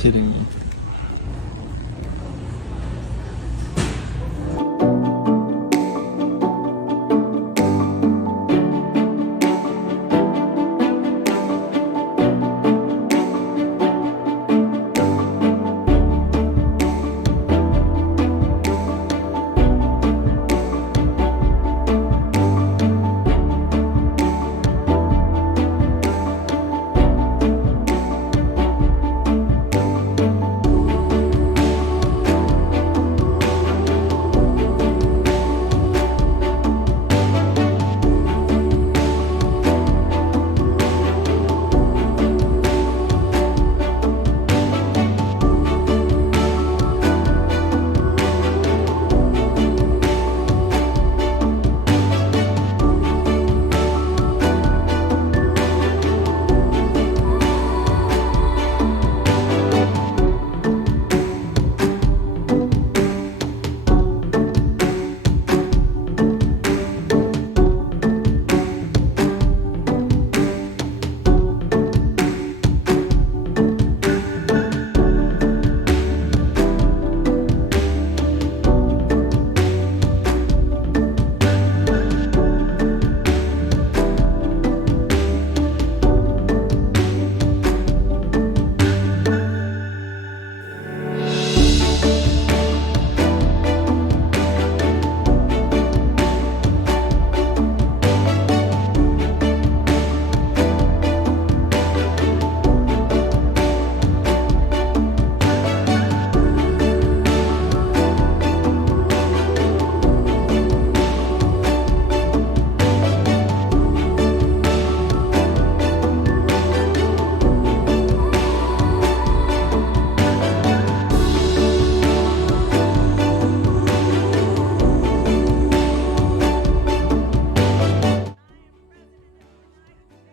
kidding me.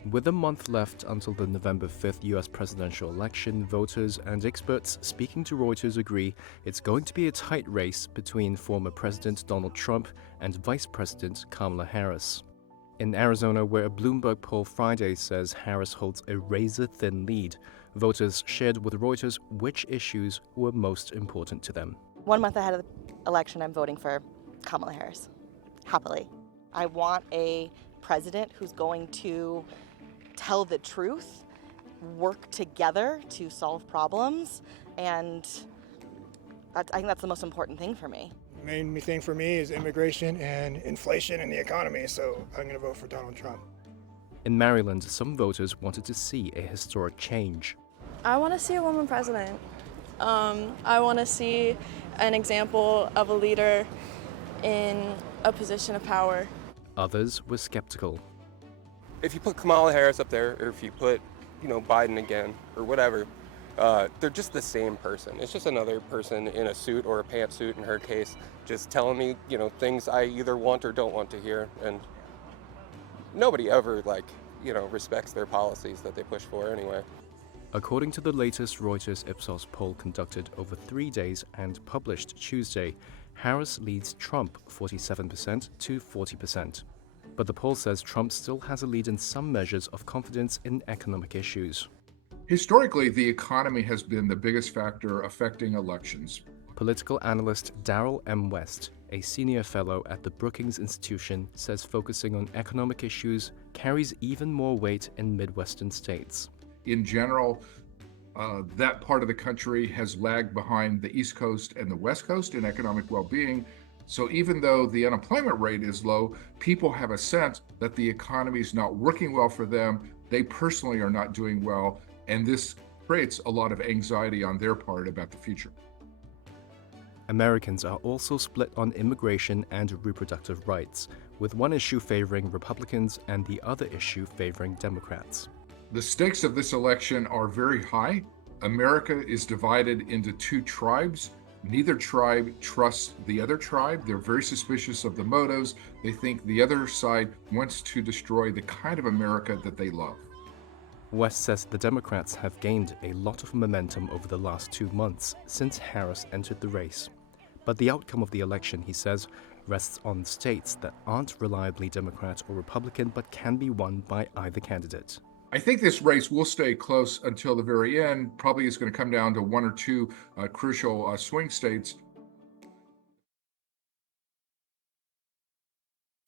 With a month left until the November 5th US presidential election, voters and experts speaking to Reuters agree it's going to be a tight race between former President Donald Trump and Vice President Kamala Harris. In Arizona, where a Bloomberg poll Friday says Harris holds a razor-thin lead, voters shared with Reuters which issues were most important to them. 1 month ahead of the election, I'm voting for Kamala Harris, happily. I want a president who's going to tell the truth, work together to solve problems, and I think that's the most important thing for me. The main thing for me is immigration and inflation and the economy, so I'm going to vote for Donald Trump. In Maryland, some voters wanted to see a historic change. I want to see a woman president. I want to see an example of a leader in a position of power. Others were skeptical. If you put Kamala Harris up there, or if you put, Biden again, or whatever, they're just the same person. It's just another person in a suit or a pantsuit in her case, just telling me, things I either want or don't want to hear. And nobody ever, respects their policies that they push for anyway. According to the latest Reuters Ipsos poll conducted over 3 days and published Tuesday, Harris leads Trump 47% to 40%. But the poll says Trump still has a lead in some measures of confidence in economic issues. Historically, the economy has been the biggest factor affecting elections. Political analyst Darrell M. West, a senior fellow at the Brookings Institution, says focusing on economic issues carries even more weight in Midwestern states. In general, that part of the country has lagged behind the East Coast and the West Coast in economic well-being. So even though the unemployment rate is low, people have a sense that the economy is not working well for them. They personally are not doing well, and this creates a lot of anxiety on their part about the future. Americans are also split on immigration and reproductive rights, with one issue favoring Republicans and the other issue favoring Democrats. The stakes of this election are very high. America is divided into two tribes. Neither tribe trusts the other tribe. They're very suspicious of the motives. They think the other side wants to destroy the kind of America that they love. West says the Democrats have gained a lot of momentum over the last 2 months since Harris entered the race. But the outcome of the election, he says, rests on states that aren't reliably Democrat or Republican but can be won by either candidate. I think this race will stay close until the very end. Probably is going to come down to one or two crucial swing states.